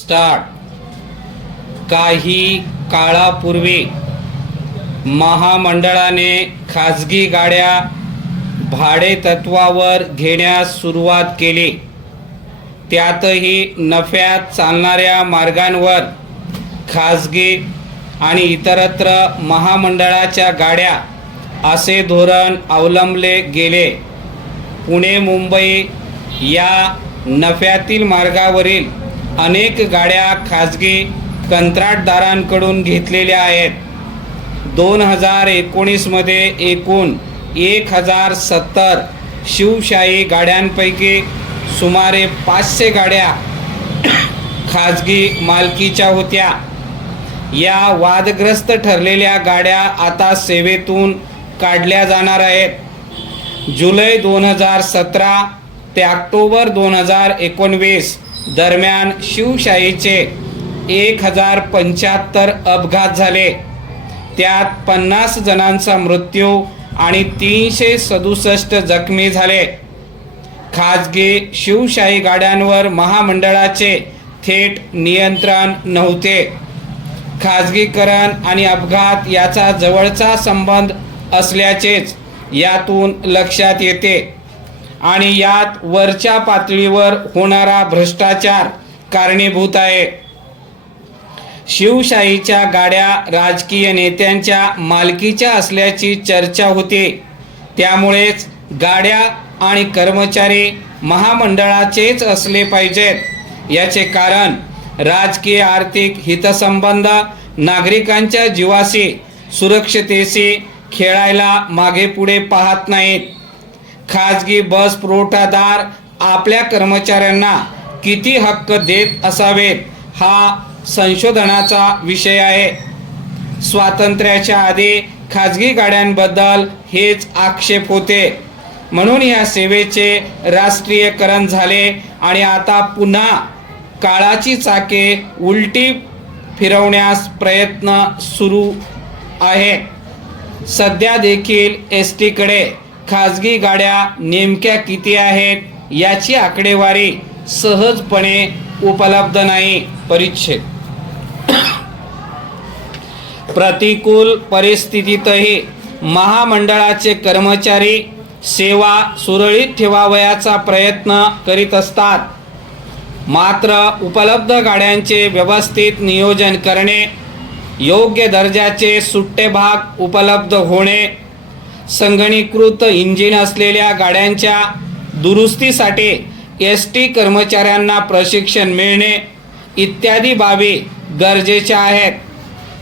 Start. काही काळापूर्वी महामंडळाने खाजगी गाड्या भाडेतत्वावर घेण्यास सुरुवात केली. त्यातही नफ्यात चालणाऱ्या मार्गांवर खाजगी आणि इतरत्र महामंडळाच्या गाड्या असे धोरण अवलंबले गेले. पुणे मुंबई या नफ्यातील मार्गावरील अनेक गाड्या खाजगी कंत्राटदारांकडून घेतलेल्या आहेत. 2019 मध्ये एकूण 1070 शिवशाही गाड्यांपैकी सुमारे 500 गाड्या खाजगी मालकीच्या होत्या. या वादग्रस्त ठरलेल्या गाड्या आता सेवेतून काढल्या जाणार आहेत. जुलै 2017 ते ऑक्टोबर 2019 दरम्यान शिवशाहीचे 1075 अपघात झाले. त्यात 50 जणांचा मृत्यू आणि 367 जखमी झाले. खाजगी शिवशाही गाड्यांवर महामंडळाचे थेट नियंत्रण नव्हते. खाजगीकरण आणि अपघात याचा जवळचा संबंध असल्याचेच यातून लक्षात येते आणि यात वरच्या पातळीवर होणारा भ्रष्टाचार कारणीभूत आहे. शिवशाहीच्या गाड्या राजकीय नेत्यांच्या मालकीच्या असल्याची चर्चा होती. त्यामुळेच गाड्या आणि कर्मचारी महामंडळाचेच असले पाहिजेत. याचे कारण राजकीय आर्थिक हितसंबंध नागरिकांच्या जीवाशी सुरक्षतेशी खेळायला मागे पुढे पाहत नाहीत. खाजगी बस पुरवठादार आपल्या कर्मचाऱ्यांना किती हक्क देत असावेत हा संशोधनाचा विषय आहे. स्वातंत्र्याच्या आधी खाजगी गाड्यांबद्दल हेच आक्षेप होते. म्हणून या सेवेचे राष्ट्रीयकरण झाले आणि आता पुन्हा काळाची चाके उलटी फिरवण्यास प्रयत्न सुरू आहे. सध्या देखील एस.टी. कडे खाजगी गाड्या नेमक्या किती आहेत याची आकडेवारी सहजपणे उपलब्ध नाही. परिच्छेद प्रतिकूल परिस्थितीतही महामंडळाचे कर्मचारी सेवा सुरळीत ठेवावयाचा प्रयत्न करीत असतात. मात्र उपलब्ध गाड्यांचे व्यवस्थित नियोजन करणे, योग्य दर्जाचे सुट्टे भाग उपलब्ध होणे, संगणकीकृत इंजिन असलेल्या गाड्यांच्या दुरुस्तीसाठी एस.टी. कर्मचाऱ्यांना प्रशिक्षण मिळणे इत्यादी बाबी गरजेच्या आहेत.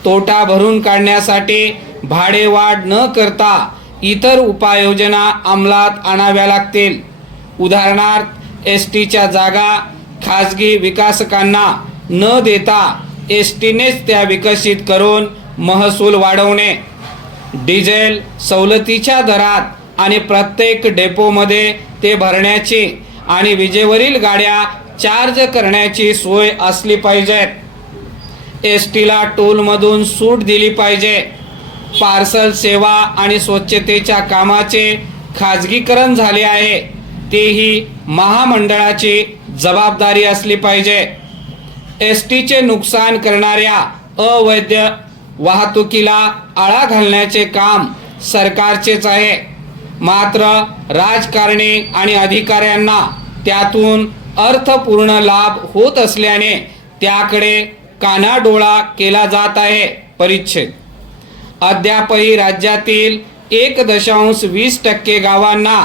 तोटा भरून काढण्यासाठी भाडेवाढ न करता इतर उपाययोजना अंमलात आणाव्या लागतील. उदाहरणार्थ एस.टीच्या जागा खाजगी विकासकांना न देता एस.टीनेच त्या विकसित करून महसूल वाढवणे, डिझेल सवलतीच्या दरात आणि प्रत्येक डेपोमध्ये ते भरण्याची आणि विजेवरील गाड्या चार्ज करण्याची सोय असली पाहिजे. एस.टीला टोलमधून सूट दिली पाहिजे. पार्सल सेवा आणि स्वच्छतेच्या कामाचे खाजगीकरण झाले आहे, तेही महामंडळाची जबाबदारी असली पाहिजे. एस.टीचे नुकसान करणाऱ्या अवैध वाहतुकीला आळा घालण्याचे काम सरकारचेच आहे. मात्र राजकारणी आणि अधिकाऱ्यांना त्यातून अर्थपूर्ण लाभ होत असल्याने त्याकडे कानाडोळा केला जात आहे. परिच्छेद अद्यापही राज्यातील 1.20% गावांना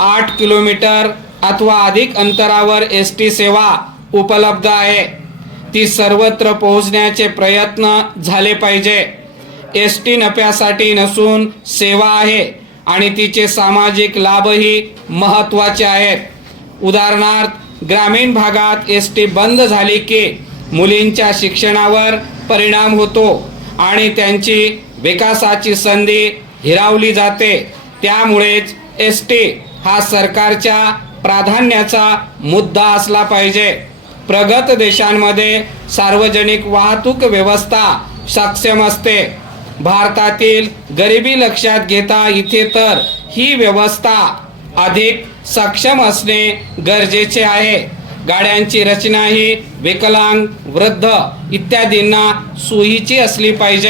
8 किलोमीटर अथवा अधिक अंतरावर एस.टी. सेवा उपलब्ध आहे. ती सर्वत्र पोहोचण्याचे प्रयत्न झाले पाहिजे. एस.टी. नफ्यासाठी नसून सेवा आहे आणि तिचे सामाजिक लाभही महत्त्वाचे आहेत. उदाहरणार्थ ग्रामीण भागात एस.टी. बंद झाली की मुलींच्या शिक्षणावर परिणाम होतो आणि त्यांची विकासाची संधी हिरावली जाते. त्यामुळेच एस.टी. हा सरकारच्या प्राधान्याचा मुद्दा असला पाहिजे. प्रगत देशांमध्ये सार्वजनिक वाहतूक व्यवस्था सक्षम असते. भारतातील गरिबी लक्षात घेता इथे तर ही व्यवस्था अधिक सक्षम असणे गरजेचे आहे. गाड्यांची रचना ही विकलांग, वृद्ध इत्यादींना सोयीची असली पाहिजे.